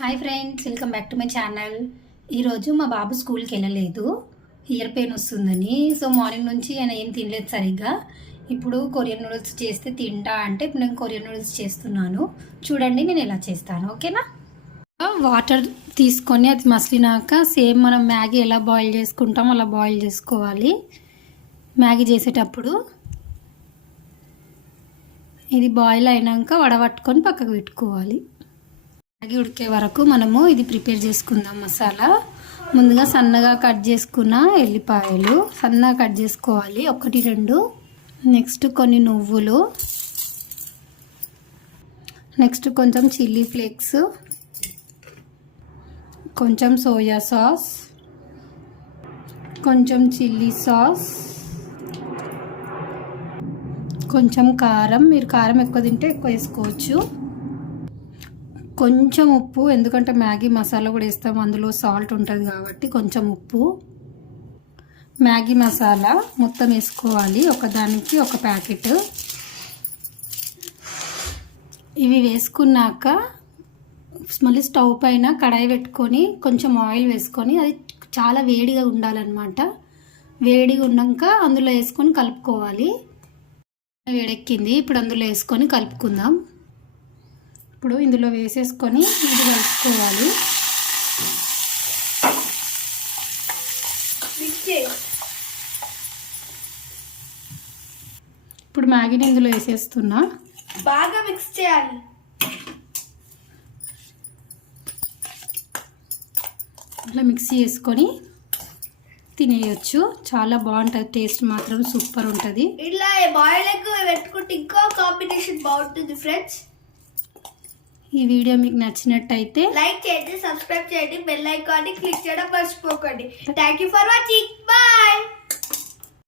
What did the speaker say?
Hi friends, welcome back to my channel. ఈరోజు మా బాబు స్కూల్కి వెళ్ళలేదు, ఇయర్ పెయిన్ వస్తుందని. సో మార్నింగ్ నుంచి ఆయన ఏం తినలేదు సరిగ్గా. ఇప్పుడు కొరియన్ నూడిల్స్ చేస్తే తింటా అంటే ఇప్పుడు నేను కొరియన్ నూడిల్స్ చేస్తున్నాను. చూడండి నేను ఎలా చేస్తాను, ఓకేనా. వాటర్ తీసుకొని అది మసిలినాక సేమ్ మనం మ్యాగీ ఎలా బాయిల్ చేసుకుంటాం అలా బాయిల్ చేసుకోవాలి. మ్యాగీ చేసేటప్పుడు ఇది బాయిల్ అయినాక వడబట్టుకొని పక్కకు పెట్టుకోవాలి. మ్యాగీ ఉడికే వరకు మనము ఇది ప్రిపేర్ చేసుకుందాం. మసాలా ముందుగా సన్నగా కట్ చేసుకున్న ఎల్లిపాయలు సన్నగా కట్ చేసుకోవాలి, 1-2. నెక్స్ట్ కొన్ని నువ్వులు, నెక్స్ట్ కొంచెం చిల్లీ ఫ్లేక్స్, కొంచెం సోయా సాస్, కొంచెం చిల్లీ సాస్, కొంచెం కారం. మీరు కారం ఎక్కువ తింటే ఎక్కువ వేసుకోవచ్చు. కొంచెం ఉప్పు, ఎందుకంటే మ్యాగీ మసాలా కూడా వేస్తాం, అందులో సాల్ట్ ఉంటుంది కాబట్టి కొంచెం ఉప్పు. మ్యాగీ మసాలా మొత్తం వేసుకోవాలి, ఒకదానికి ఒక ప్యాకెట్. ఇవి వేసుకున్నాక మళ్ళీ స్టవ్ పైన కడాయి పెట్టుకొని కొంచెం ఆయిల్ వేసుకొని, అది చాలా వేడిగా ఉండాలన్నమాట. వేడిగా ఉన్నాక అందులో వేసుకొని కలుపుకోవాలి. వేడెక్కింది, ఇప్పుడు అందులో వేసుకొని కలుపుకుందాం. ఇప్పుడు ఇందులో వేసేసుకొని ఇది కలుపుకోవాలి. ఇప్పుడు మ్యాగీని ఇందులో వేసేస్తున్నా, బాగా మిక్స్ చేయాలి. ఇట్లా మిక్స్ చేసుకొని తినేయచ్చు, చాలా బాగుంటుంది. టేస్ట్ మాత్రం సూపర్ ఉంటుంది. ఇట్లా బాయిల్ ఎగ్ పెట్టుకుంటే ఇంకో కాంబినేషన్ బాగుంటుంది ఫ్రెండ్స్. ఈ వీడియో మీకు నచ్చినట్టయితే లైక్ చేయండి, సబ్స్క్రైబ్ చేయండి, బెల్ ఐకాన్ని క్లిక్ చేయడం మర్చిపోకండి. Thank you for watching. Bye.